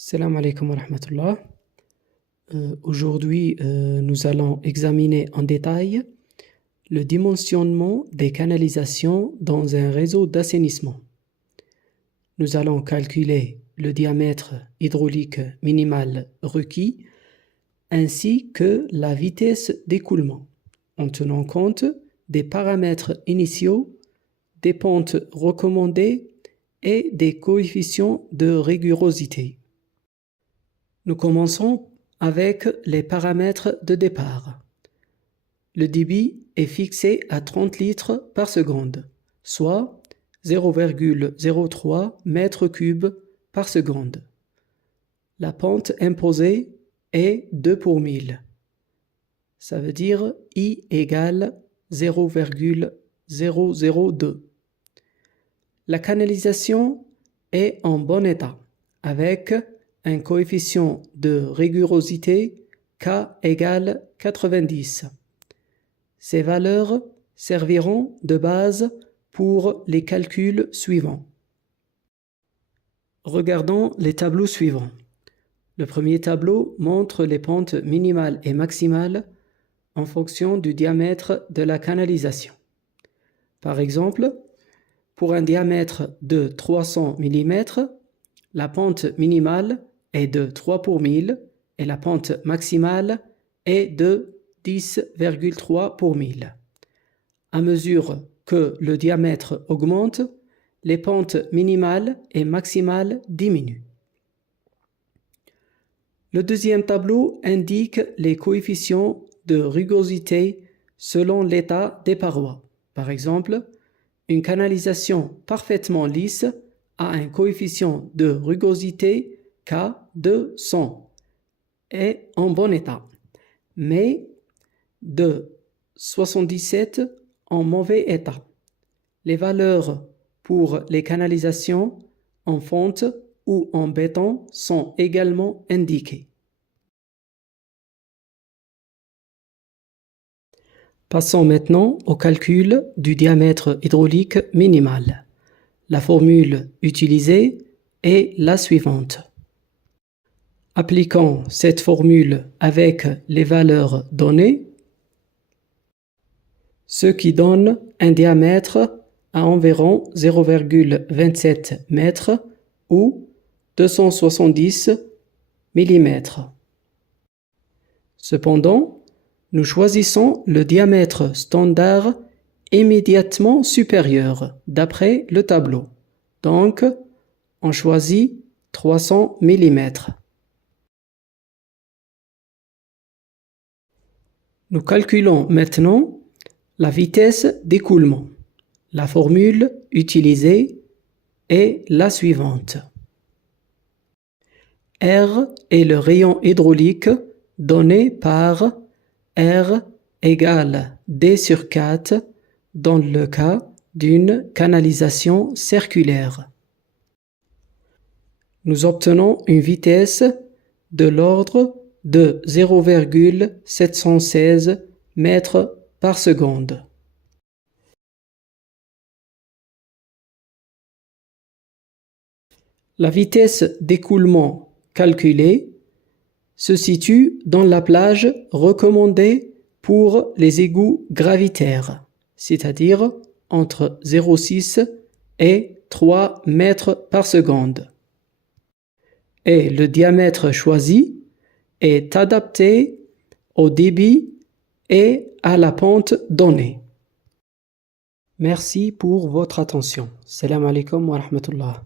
Salam alaikum wa rahmatullah. Aujourd'hui, nous allons examiner en détail le dimensionnement des canalisations dans un réseau d'assainissement. Nous allons calculer le diamètre hydraulique minimal requis ainsi que la vitesse d'écoulement en tenant compte des paramètres initiaux, des pentes recommandées et des coefficients de rigorosité. Nous commençons avec les paramètres de départ. Le débit est fixé à 30 litres par seconde, soit 0,03 mètres cubes par seconde. La pente imposée est 2 pour 1000. Ça veut dire I égale 0,002. La canalisation est en bon état, avec un coefficient de rigorosité K égale 90. Ces valeurs serviront de base pour les calculs suivants. Regardons les tableaux suivants. Le premier tableau montre les pentes minimales et maximales en fonction du diamètre de la canalisation. Par exemple, pour un diamètre de 300 mm, la pente minimale est de 3 pour 1000 et la pente maximale est de 10,3 pour 1000. À mesure que le diamètre augmente, les pentes minimales et maximales diminuent. Le deuxième tableau indique les coefficients de rigorosité selon l'état des parois. Par exemple, une canalisation parfaitement lisse a un coefficient de rigorosité K de 100 et en bon état, mais de 77 en mauvais état. Les valeurs pour les canalisations en fonte ou en béton sont également indiquées. Passons maintenant au calcul du diamètre hydraulique minimal. La formule utilisée est la suivante. Appliquons cette formule avec les valeurs données, ce qui donne un diamètre à environ 0,27 mètres ou 270 mm. Cependant, nous choisissons le diamètre standard immédiatement supérieur d'après le tableau. Donc, on choisit 300 mm. Nous calculons maintenant la vitesse d'écoulement. La formule utilisée est la suivante. R est le rayon hydraulique donné par R égale D sur 4 dans le cas d'une canalisation circulaire. Nous obtenons une vitesse de l'ordre de 0,716 mètres par seconde. La vitesse d'écoulement calculée se situe dans la plage recommandée pour les égouts gravitaires, c'est-à-dire entre 0,6 et 3 mètres par seconde. Et le diamètre choisi est adapté au débit et à la pente donnée. Merci pour votre attention. Salam alaikum wa rahmatullah.